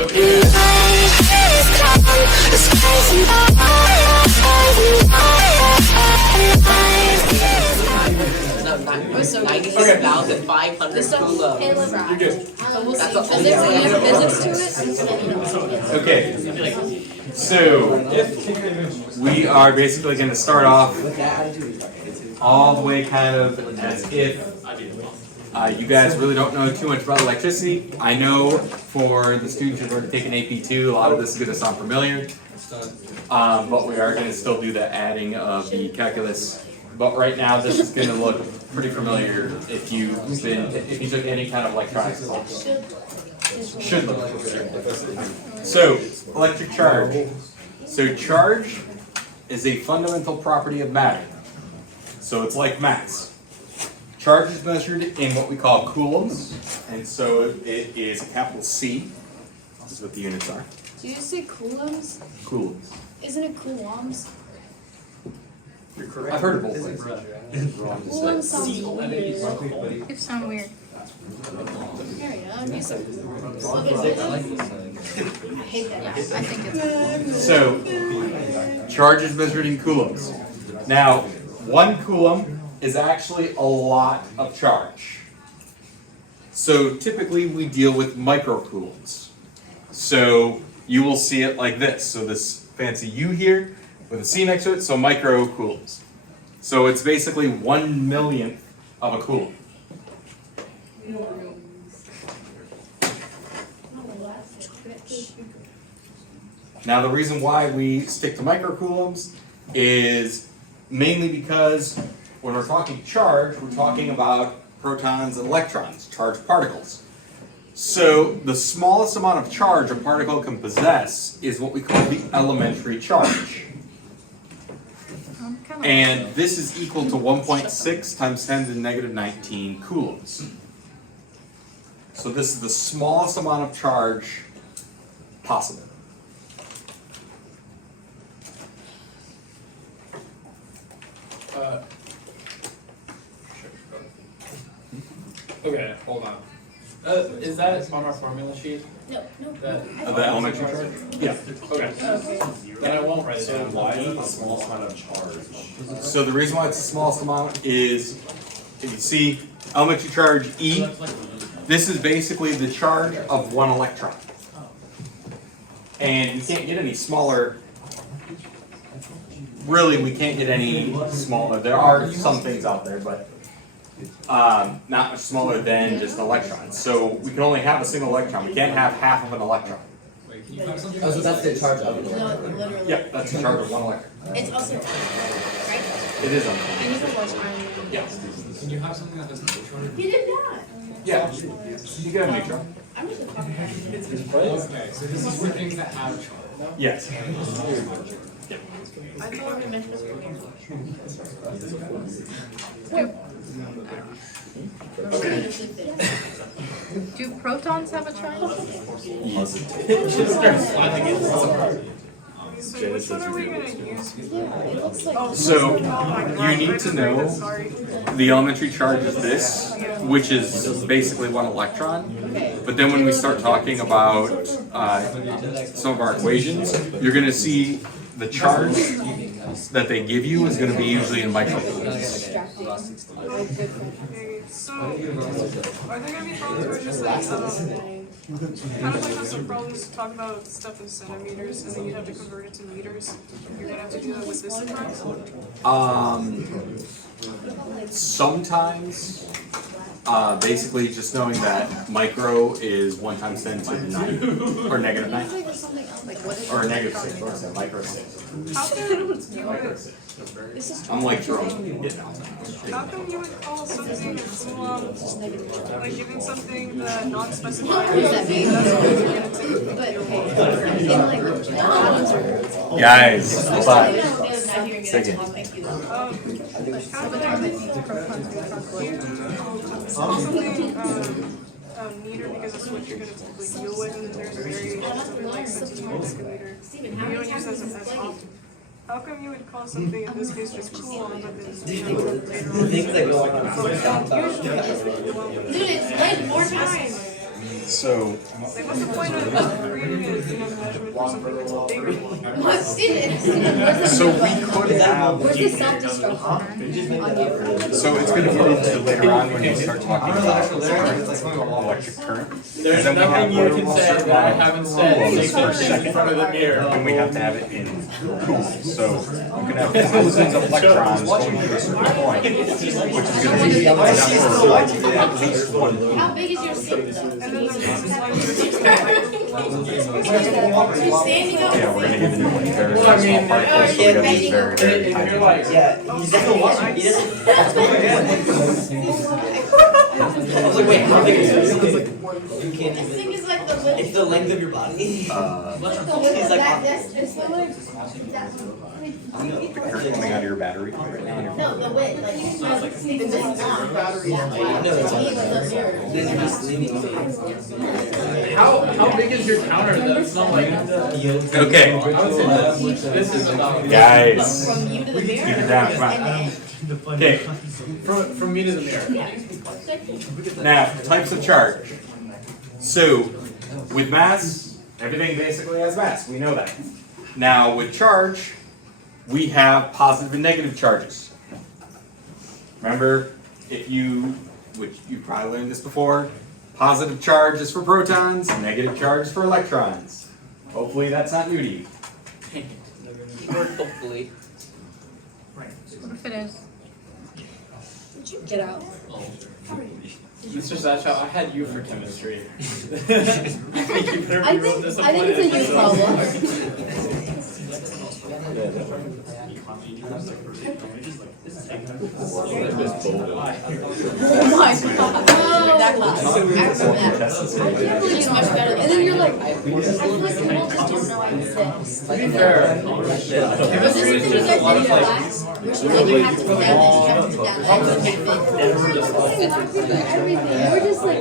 So 96,500 Coulomb. You're good. That's a Is there physics to it? Okay, so we are basically going to start off all the way kind of as if you guys really don't know too much about electricity. I know for the students who've already taken AP2, a lot of this is going to sound familiar, but we are going to still do the adding of the calculus. But right now, this is going to look pretty familiar if you took any kind of electronics class. Should look familiar. So, electric charge. So charge is a fundamental property of matter. So it's like mass. Charge is measured in what we call coulombs, and so it is a capital C. This is what the units are. Do you say coulombs? Coulombs. Isn't it coulombs? You're correct. I've heard of both ways. Coulombs sounds weird. You sound weird. Here, yeah, I'm used to it. I hate that. I think it's. So, charge is measured in coulombs. Now, 1 coulomb is actually a lot of charge. So typically we deal with microcoulombs. So you will see it like this. So this fancy U here with a C next to it, so microcoulombs. So it's basically 1/1,000,000th of a coulomb. Now the reason why we stick to microcoulombs is mainly because when we're talking charge, we're talking about protons and electrons, charged particles. So the smallest amount of charge a particle can possess is what we call the elementary charge. And this is equal to 1.6 times 10 to the negative 19 coulombs. So this is the smallest amount of charge possible. Okay, hold on. Is that on our formula sheet? No. The elementary charge? Yeah. Okay. Then I won't write it down. Why is it the smallest amount of charge? So the reason why it's the smallest amount is, if you see elementary charge E, this is basically the charge of 1 electron. And you can't get any smaller. Really, we can't get any smaller. There are some things out there, but not much smaller than just electrons. So we can only have a single electron. We can't have half of an electron. Oh, so that's the charge of it. No, literally. Yeah, that's the charge of 1 electron. It's also right? It is I unclear. need to watch my. Yeah. Can you have something that doesn't neutron? You did not. Yeah. You get a neutron. I'm just gonna talk about it. Okay, so this is for things that have charge. Yes. I thought we mentioned this Do protons have a charge? So which one are we going to use? Yeah, it looks like. So you need to know the elementary charge is this, which is basically 1 electron. But then when we start talking about some of our equations, you're going to see the charge that they give you is going to be usually in microcoulombs. So, are there going to be problems where it's just like, kind of like some problems talk about stuff in centimeters and then you have to convert it to meters? You're going to have to do that with this approach? Sometimes, basically just knowing that micro is 1 times 10 to the 9, or negative 9, or negative 6, or say micro 6. How come Micro 6. I'm like Jerome. How come you would call something a Coulomb, like even something the non-specified? What does that mean? But in like atoms or Guys, hold on. second. How come you call something meter because it's what you're going to typically deal with, and there's variations of it, like centimeters per meter. You don't use that as often. How come you would call something in this case just Coulomb, but then later on? Things that go on. Dude, explain 4 times. So Like, what's the point of creating a measurement for something that's bigger? What, Steven, where's the So we could have. Where's the self-destruct on you? So it's going to get into later on when we start talking about electric current. There's And then we nothing have you where can we say start that I with haven't said. Coulombs Say per something in second. front of the mirror. And we have to have it in Coulomb. So you can have thousands of electrons going through a certain point, which is going to be enough for like at least 1 How big is your sink though? And then the next slide is Standing up. Yeah, we're going to get into like very, Well, I very small mean, particles, so we got these very, very If tiny you're like, ones. Yeah, he's definitely watching. He doesn't. I was like, wait, how big is this? You can't This even. thing is like the width. It's the length of your body. It's the width of He's like, that desk. It's the width. The current coming out of your battery right now. No, the width, like, it's this long. That's why. then you're just leaning. how big is your counter that's not like? Okay, I would say this is about guys, From you to the mirror. keep it down, come on. Okay, from me to the mirror. now, types of charge. So, with mass, everything basically has mass, we know that. Now, with charge, we have positive and negative charges. Remember, which you probably learned this before, positive charge is for protons, negative charge is for electrons. Hopefully that's not new to you. Hopefully. What if it is? Get out. Mr. Satchow, I had you for chemistry. I think you better I be real think disappointed. it's a you problem. Oh my god. That class. She's much better. And then you're like, I feel like people just don't know I exist. To be fair, Was this the thing you guys did in class? Where she's like, you have to put down this, you have to put down that, you can't fit. Everything. We're just like,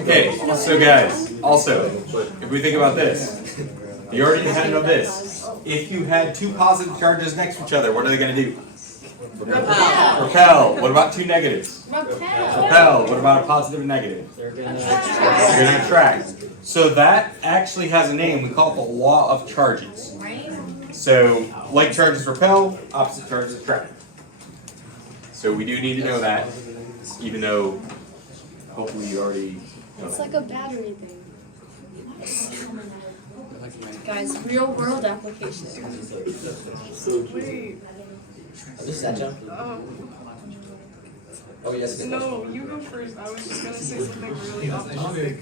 Okay, so guys, also, if we think about this, you already had to know this. If you had two positive charges next to each other, what are they going to do? Repel. What about two negatives? Repel. What about a positive and negative? They're going to attract. So that actually has a name. We call it the law of charges. So like charges repel, opposite charges attract. So we do need to know that, even though hopefully you already know It's that. like a battery thing. Guys, real world application. Wait, This is that jump. Oh yes. no, you go first. I was just gonna say something really off topic.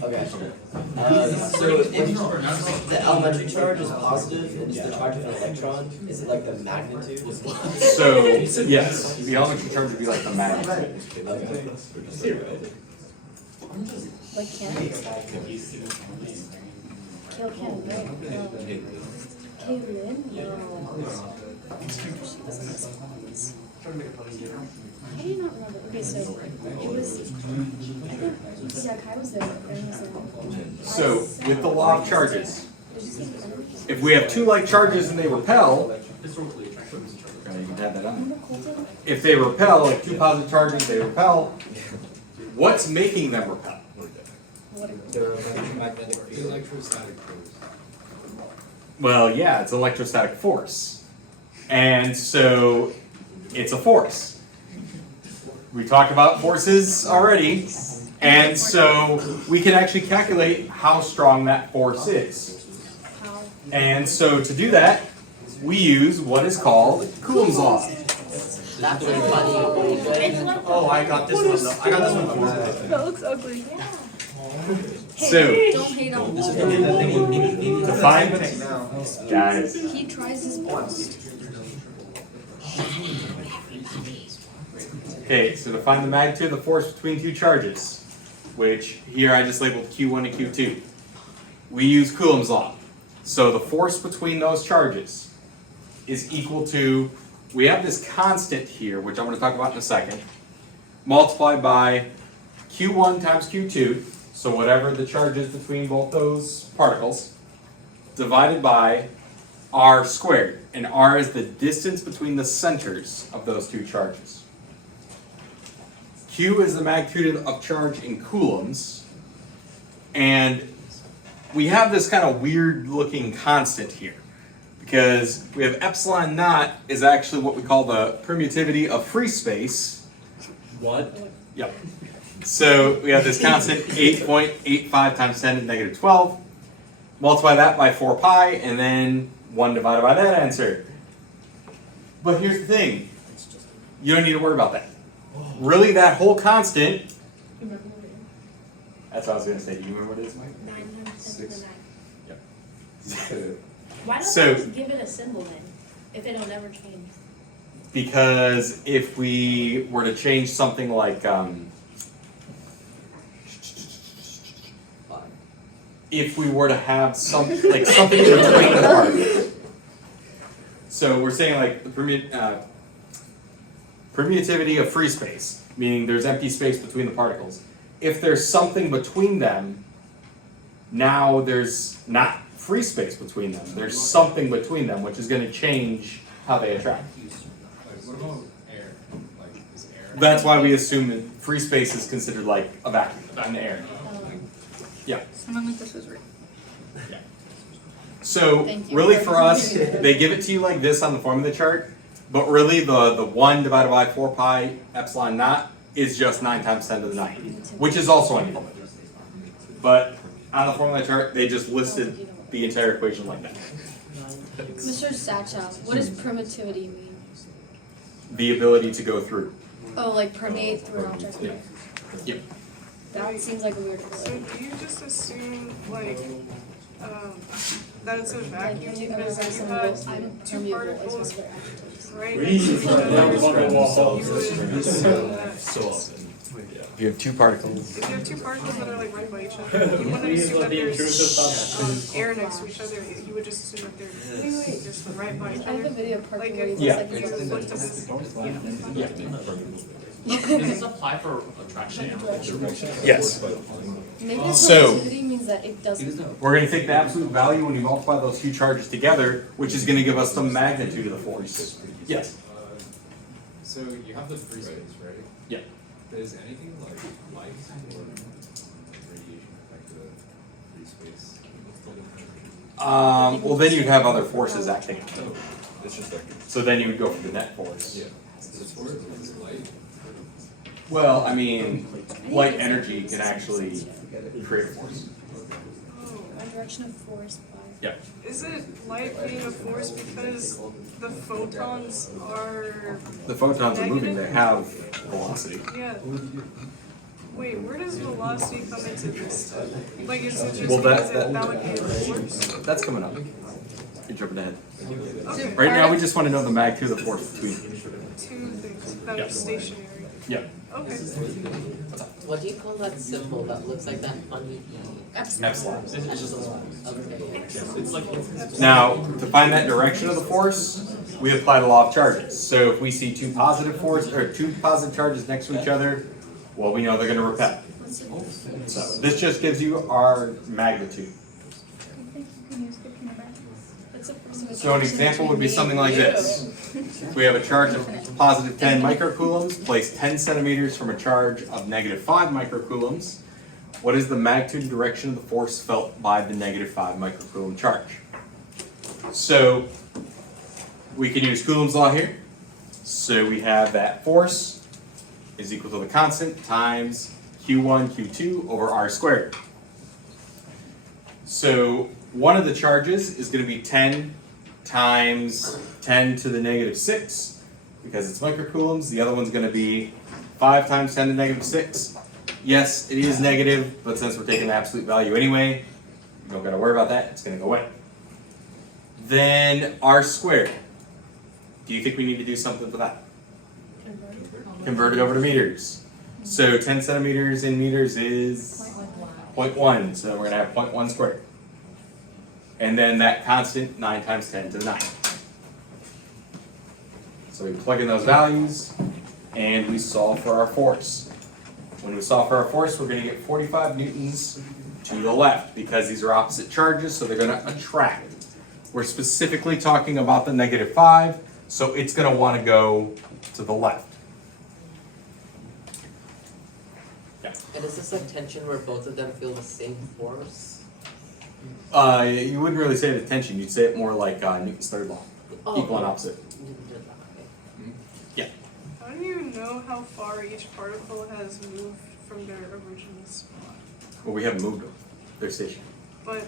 Okay. So if the elementary charge is positive and it's the charge of an electron, is it like the magnitude? So yes, the elementary charge would be like the magnitude. Like Ken? Kill Ken, right? Kaylin? No. How do you not remember? Okay, so it was, I think, yeah, Kai was there, and was there. So with the law of charges, if we have two like charges and they repel, you can add that on. If they repel, like two positive charges, they repel. What's making them repel? Well, yeah, it's electrostatic force. And so it's a force. We talked about forces already. And so we can actually calculate how strong that force is. And so to do that, we use what is called Coulomb's law. That's really funny. Oh, I got this one though. I got this one from that. That looks ugly. So Don't hate on Walter. define, guys, He tries his best. okay, so define the magnitude of the force between two charges, which here I just labeled Q1 and Q2. We use Coulomb's law. So the force between those charges is equal to, we have this constant here, which I'm going to talk about in a second, multiplied by Q1 times Q2, so whatever the charge is between both those particles, divided by R squared. And R is the distance between the centers of those two charges. Q is the magnitude of charge in coulombs, and we have this kind of weird looking constant here, because we have epsilon naught is actually what we call the permittivity of free space. What? Yep. So we have this constant 8.85 times 10 to the negative 12. Multiply that by 4 pi, and then 1 divided by that answer. But here's the thing. You don't need to worry about that. Really, that whole constant, that's what I was going to say. Do you remember what it is, Mike? 9 times 10 to the 9. Yep. Why don't So- I just give it a symbol then, if it'll never change? Because if we were to change something like, if we were to have something in between the particles. So we're saying like the permittivity of free space, meaning there's empty space between the particles. If there's something between them, now there's not free space between them. There's something between them, which is going to change how they attract. What about air? Like, is air? That's why we assume that free space is considered like a vacuum in the air. Yeah. Someone like this was right. So Thank you. really for us, they give it to you like this on the formula chart, but really the 1 divided by 4 pi epsilon naught is just 9 times 10 to the 9, which is also unequal. But on the formula chart, they just listed the entire equation like that. Mr. Satchel, what does permittivity mean? The ability to go through. Oh, like permeate through an object? Yeah. Yep. That seems like a weird So word. do you just assume like that it's a vacuum Like, because if you had two particles right next to each other, you would assume that If you have two particles. if you have two particles that are like right by each other, you wouldn't assume that there's air next to each other. You would just assume that they're just right by each I have a other. video of Like parkour where he if Yeah. looks you like just looked at this, Yeah. Does this apply for attraction and repulsion? Yes. maybe the So- permittivity means that it doesn't. We're going to take the absolute value when you multiply those two charges together, which is going to give us the magnitude of the force. Yes. So you have the free space, right? Yeah. Does anything like light or radiation affect the free space? Well, then you'd have other forces acting. It's just like, So then you would go for the net force. yeah. Is it for is it light? Well, I mean, light energy can actually create a force. One direction of force by. Yep. is it light being a force because the photons are The photons are moving, they have velocity. yeah. Wait, where does velocity come into this? Like, is it just Well, because that- that would be a force? That's coming up. You're jumping ahead. Okay, Right now, we just want to know the magnitude of the force between. two things that Yeah. are stationary. Yeah. Okay. What do you call that symbol that looks like that funny Epsilon. epsilon? Okay. It's like, Now, to find that direction of the force, we apply the law of charges. So if we see two positive charges next to each other, well, we know they're going to repel. So this just gives you our magnitude. So an example would be something like this. We have a charge of positive 10 microcoulombs placed 10 centimeters from a charge of negative 5 microcoulombs. What is the magnitude and direction of the force felt by the negative 5 microcoulomb charge? So we can use Coulomb's law here. So we have that force is equal to the constant times Q1, Q2 over R squared. So one of the charges is going to be 10 times 10 to the negative 6 because it's microcoulombs. The other one's going to be 5 times 10 to the negative 6. Yes, it is negative, but since we're taking the absolute value anyway, you don't got to worry about that. It's going to go away. Then R squared. Do you think we need to do something for that? Convert it over to meters. So 10 centimeters in meters is 0.1. So we're going to have 0.1 squared. And then that constant, 9 times 10 to the 9. So we plug in those values, and we solve for our force. When we solve for our force, we're going to get 45 newtons to the left, because these are opposite charges, so they're going to attract. We're specifically talking about the negative 5, so it's going to want to go to the left. And is this a tension where both of them feel the same force? You wouldn't really say it at tension. You'd say it more like Newton's third law, equal and opposite. Yeah. How do you know how far each particle has moved from their original spot? Well, we haven't moved them. They're stationary. But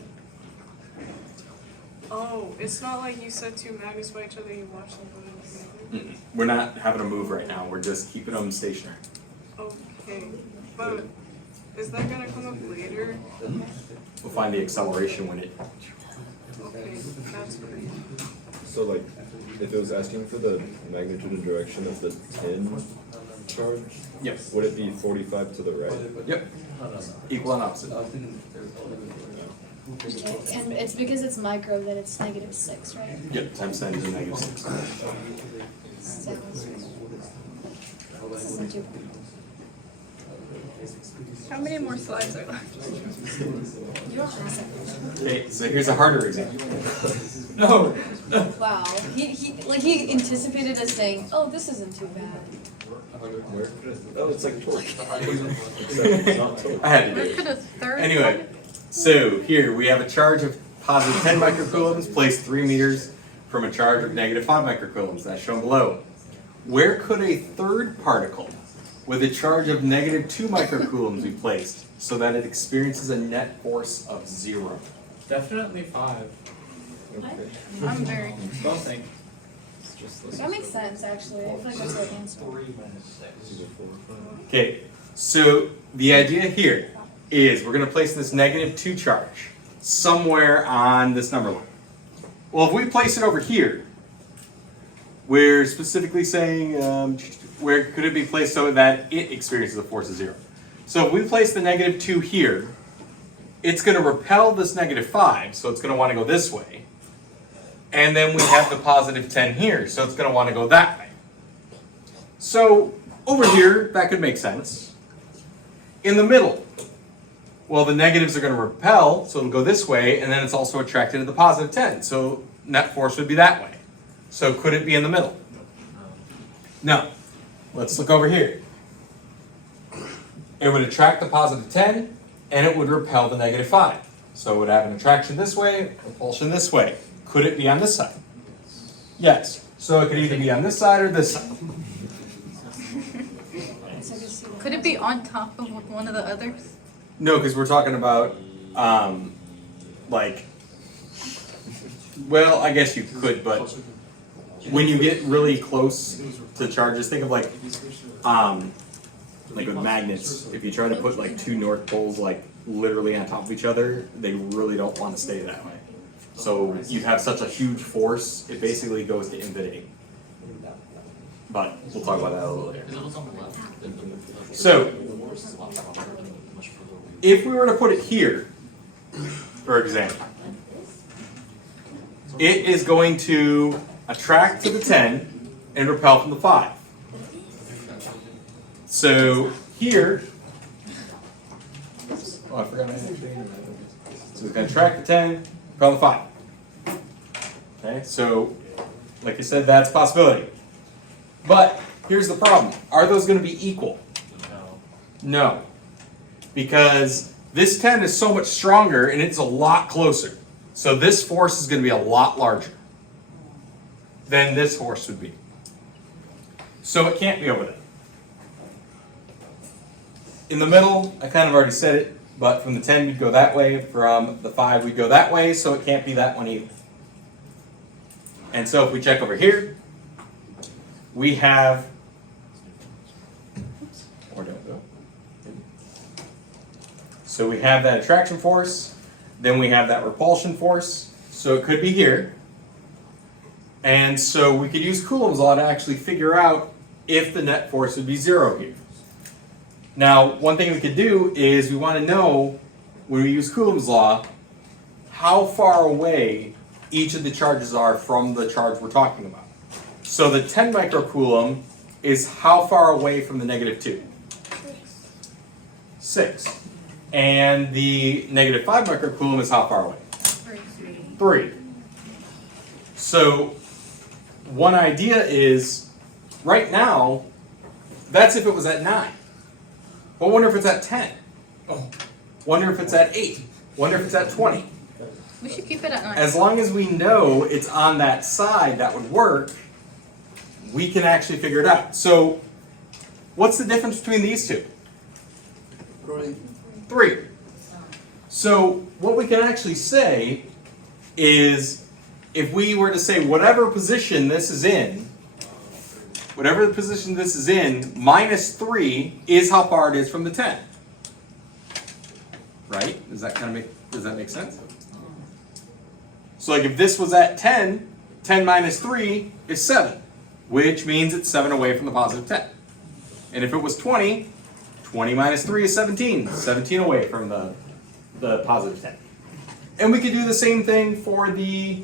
it's not like you set two magnets by each other, you watch them go together. We're not having them move right now. We're just keeping them stationary. Okay, but is that gonna come up later? We'll find the acceleration when it. Okay, that's great. So like, if it was asking for the magnitude and direction of the 10 charge, Yep. would it be 45 to the right? Yep. Equal and opposite. Okay, and it's because it's micro that it's -6, right? Yep. Times 10 is a -6. Sounds. This isn't too. How many more slides are left? You don't have to. Okay, so here's a harder example. No. Wow, he anticipated us saying, oh, this isn't too bad. Where? Oh, it's like torque. It's not torque. I had to do Where it. could a third Anyway, so here we have a charge of positive 10 microcoulombs placed 3 meters from a charge of negative 5 microcoulombs, that's shown below. Where could a third particle with a charge of negative 2 microcoulombs be placed so that it experiences a net force of 0? Definitely 5. Okay. I'm very. Don't think. It's just this. That makes sense, actually. I feel like that's the answer. It's either 4 or 5. Okay, so the idea here is we're going to place this negative 2 charge somewhere on this number line. Well, if we place it over here, we're specifically saying where could it be placed so that it experiences a force of 0. So if we place the negative 2 here, it's going to repel this negative 5, so it's going to want to go this way. And then we have the positive 10 here, so it's going to want to go that way. So over here, that could make sense. In the middle, well, the negatives are going to repel, so it'll go this way, and then it's also attracted to the positive 10, so net force would be that way. So could it be in the middle? No. Let's look over here. It would attract the positive 10, and it would repel the negative 5. So it would have an attraction this way, repulsion this way. Could it be on this side? Yes. So it could either be on this side or this side. Could it be on top of one of the others? No, because we're talking about, like, well, I guess you could, but when you get really close to charges, think of like with magnets, if you try to put like 2 north poles like literally on top of each other, they really don't want to stay that way. So you have such a huge force, it basically goes to infinity. But we'll talk about that a little later. So, if we were to put it here, for example, it is going to attract to the 10 and repel from the 5. So here, oh, I forgot my name. So it's going to attract the 10, repel the 5. Okay, so like I said, that's a possibility. But here's the problem. Are those going to be equal? No. Because this 10 is so much stronger and it's a lot closer. So this force is going to be a lot larger than this force would be. So it can't be over there. In the middle, I kind of already said it, but from the 10 we'd go that way, from the 5 we'd go that way, so it can't be that one either. And so if we check over here, we have, or don't go. So we have that attraction force, then we have that repulsion force, so it could be here. And so we could use Coulomb's law to actually figure out if the net force would be 0 here. Now, one thing we could do is we want to know, when we use Coulomb's law, how far away each of the charges are from the charge we're talking about. So the 10 microcoulomb is how far away from the negative 2? 6. And the negative 5 microcoulomb is how far away? 3. So one idea is, right now, that's if it was at 9. Well, wonder if it's at 10. Oh. Wonder if it's at 8. Wonder if it's at 20. We should keep it at 9. As long as we know it's on that side that would work, we can actually figure it out. So, what's the difference between these two? 3. So, what we can actually say is, if we were to say whatever position this is in, minus 3 is how far it is from the 10. Right? Does that make sense? So like if this was at 10, 10 minus 3 is 7, which means it's 7 away from the positive 10. And if it was 20, 20 minus 3 is 17, 17 away from the positive 10. And we could do the same thing for the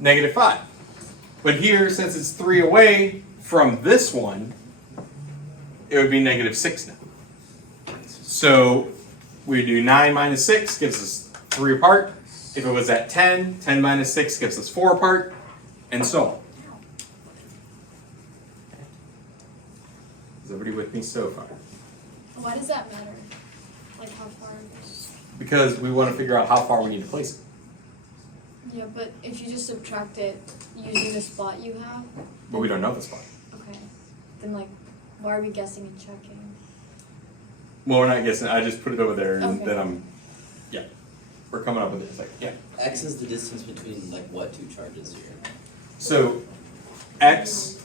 negative 5. But here, since it's 3 away from this one, it would be negative 6 now. So we do 9 minus 6 gives us 3 apart. If it was at 10, 10 minus 6 gives us 4 apart, and so on. Is everybody with me so far? Why does that matter? Like how far it is? Because we want to figure out how far we need to place it. Yeah, but if you just subtract it using the spot you have. But we don't know the spot. Okay. Then like, why are we guessing and checking? Well, we're not guessing. I just put it over there, and Okay. then we're coming up with it. It's like, yeah. X is the distance between like what two charges here? So, x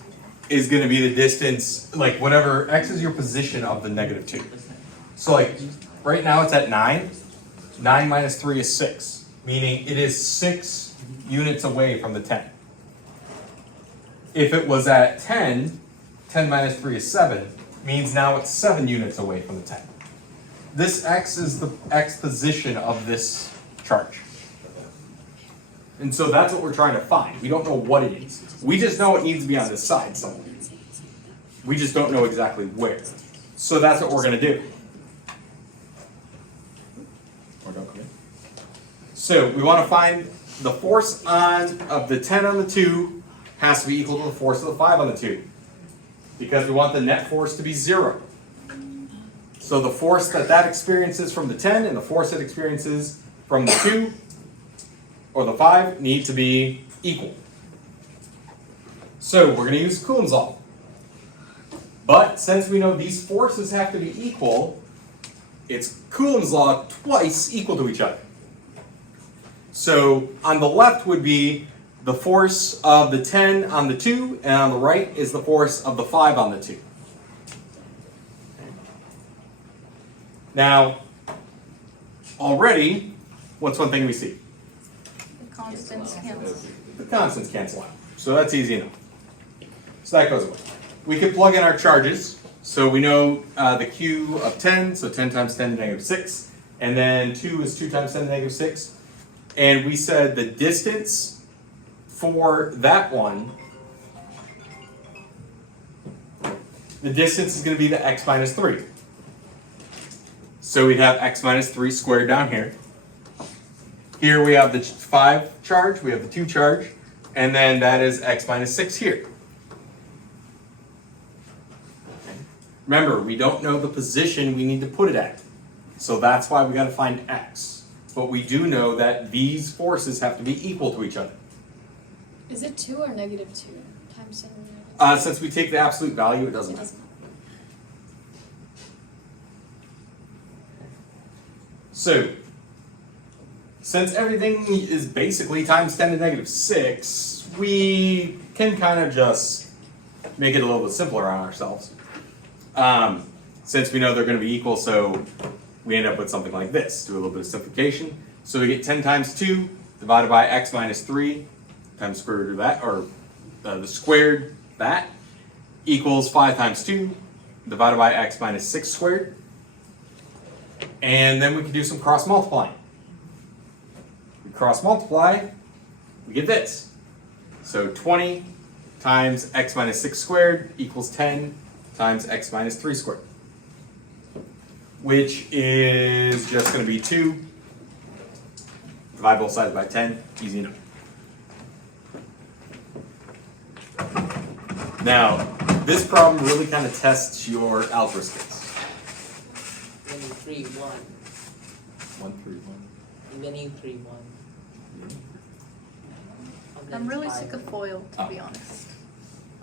is going to be the distance, like whatever, x is your position of the negative 2. So like, right now it's at 9. 9 minus 3 is 6, meaning it is 6 units away from the 10. If it was at 10, 10 minus 3 is 7, means now it's 7 units away from the 10. This x is the x position of this charge. And so that's what we're trying to find. We don't know what it is. We just know it needs to be on this side somewhere. We just don't know exactly where. So that's what we're going to do. So we want to find the force of the 10 on the 2 has to be equal to the force of the 5 on the 2. Because we want the net force to be 0. So the force that experiences from the 10 and the force it experiences from the 2 or the 5 need to be equal. So we're going to use Coulomb's law. But since we know these forces have to be equal, it's Coulomb's law twice equal to each other. So on the left would be the force of the 10 on the 2, and on the right is the force of the 5 on the 2. Now, already, what's one thing we see? The constants cancel. The constants cancel out. So that's easy enough. So that goes away. We can plug in our charges. So we know the Q of 10, so 10 times 10 to the negative 6. And then 2 is 2 times 10 to the negative 6. And we said the distance for that one, the distance is going to be the x minus 3. So we'd have x minus 3 squared down here. Here we have the 5 charge, we have the 2 charge, and then that is x minus 6 here. Remember, we don't know the position we need to put it at. So that's why we got to find x. But we do know that these forces have to be equal to each other. Is it 2 or negative 2 times 10 to the negative 2? Since we take the absolute value, it doesn't matter. So, since everything is basically times 10 to the negative 6, we can kind of just make it a little bit simpler on ourselves. Since we know they're going to be equal, so we end up with something like this. Do a little bit of simplification. So we get 10 times 2 divided by x minus 3 times square root of that, or the squared that, equals 5 times 2 divided by x minus 6 squared. And then we can do some cross multiplying. We cross multiply, we get this. So 20 times x minus 6 squared equals 10 times x minus 3 squared, which is just going to be 2. Divide both sides by 10, easy enough. Now, this problem really kind of tests your algebra skills. 3, 1. 1, 3, 1. Many 3, 1. I'm really sick of foil, to be honest.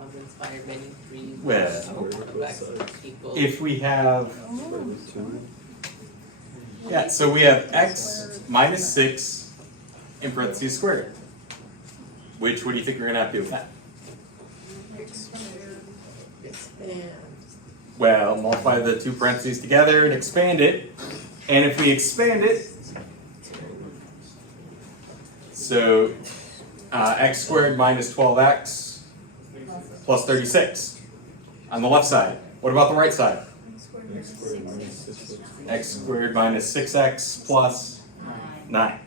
Uninspired many 3. Well, X equals. if we have, Oh. yeah, so we have x minus 6 in parentheses squared. Which, what do you think we're going to have to do with that? Expand. Well, multiply the two parentheses together and expand it. And if we expand it, so x squared minus 12x plus 36 on the left side. What about the right side? X squared minus 6x plus 9.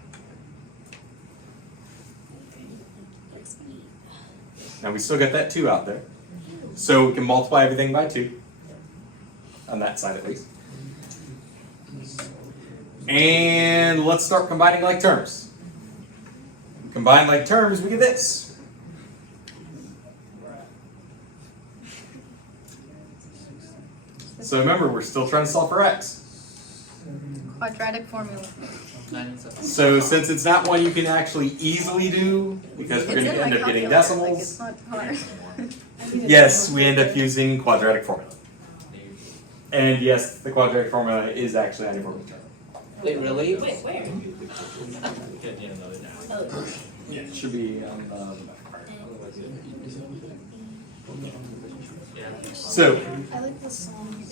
Now we still got that 2 out there. So we can multiply everything by 2. On that side at least. And let's start combining like terms. Combine like terms, we get this. So remember, we're still trying to solve for x. Quadratic formula. 9 and 7. So since it's not one you can actually easily do, because we're going to end up getting decimals, It's not hard. yes, we end up using quadratic formula. And yes, the quadratic formula is actually on your formula chart. Wait, really? Wait, where? Oh, Yeah, it should be on the back part. So, I like the song.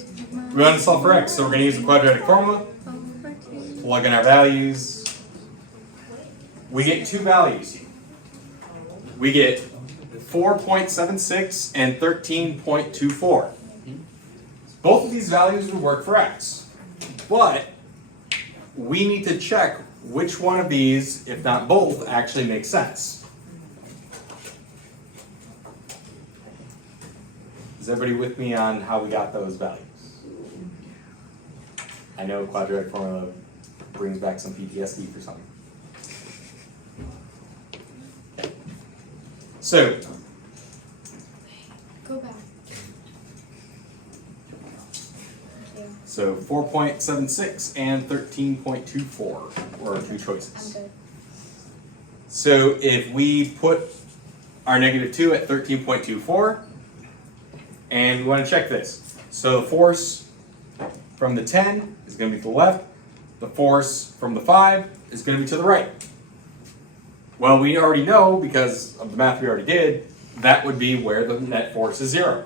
we want to solve for x, so we're going to use the quadratic formula, plug in our values. We get 2 values here. We get 4.76 and 13.24. Both of these values would work for x, but we need to check which one of these, if not both, actually makes sense. Is everybody with me on how we got those values? I know quadratic formula brings back some PTSD for some. So, go back. so 4.76 and 13.24 were our 2 choices. I'm good. So if we put our -2 at 13.24, and we want to check this. So the force from the 10 is going to be to the left. The force from the 5 is going to be to the right. Well, we already know, because of the math we already did, that would be where the net force is 0.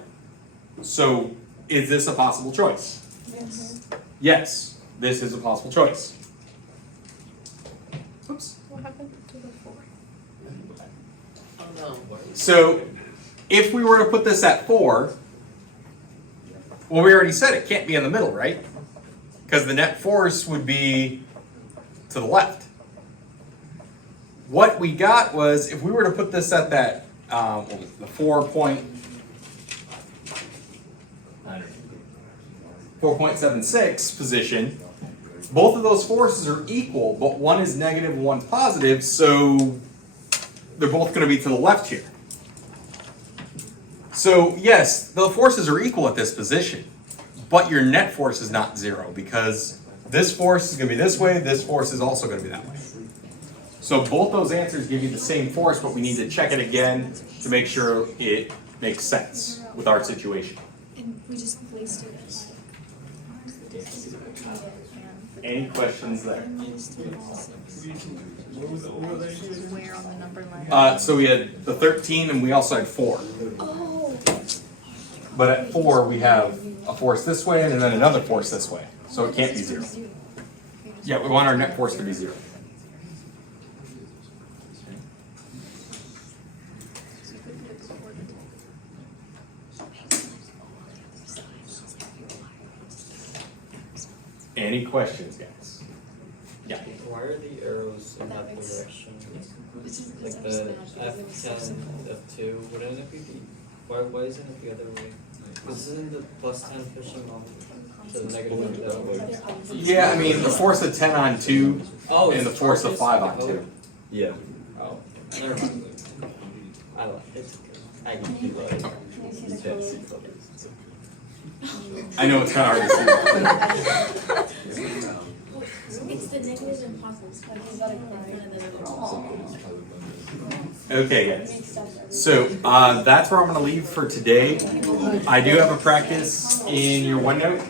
So is this a possible choice? Yes. Yes, this is a possible choice. Oops. What happened to the 4? Oh no. So if we were to put this at 4, well, we already said it can't be in the middle, right? Because the net force would be to the left. What we got was, if we were to put this at that, what was it, the 4.76 position, both of those forces are equal, but one is negative and one's positive, so they're both going to be to the left here. So yes, the forces are equal at this position, but your net force is not 0, because this force is going to be this way, this force is also going to be that way. So both those answers give you the same force, but we need to check it again to make sure it makes sense with our situation. And we just wasted it. Any questions there? Where on the number line? So we had the 13 and we also had 4. Oh. But at 4 we have a force this way and then another force this way. So it can't be 0. Yeah, we want our net force to be 0. Any questions, guys? Yeah. Why are the arrows in that direction? Like the F10, F2, wouldn't it be why isn't it the other way? Isn't the +10 pushing on to the negative the other way? Yeah, I mean the force of 10 on 2 Oh, and the it's force of 5 on oh. 2. Yeah. Oh, never mind. I like it. I can keep like I know it's kind of hard to see. Okay, guys. So that's where I'm going to leave for today. I do have a practice in your OneNote.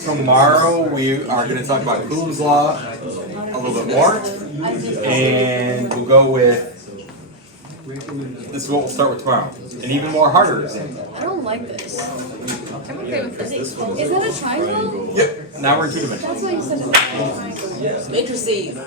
Tomorrow we are going to talk about Coulomb's law a little bit more, and we'll go with. This is what we'll start with tomorrow. An even more harder example. I don't like this. I'm okay with this. Is that a triangle? Yep. Now we're in 2 dimensions. That's why you said it's a triangle. Matrices.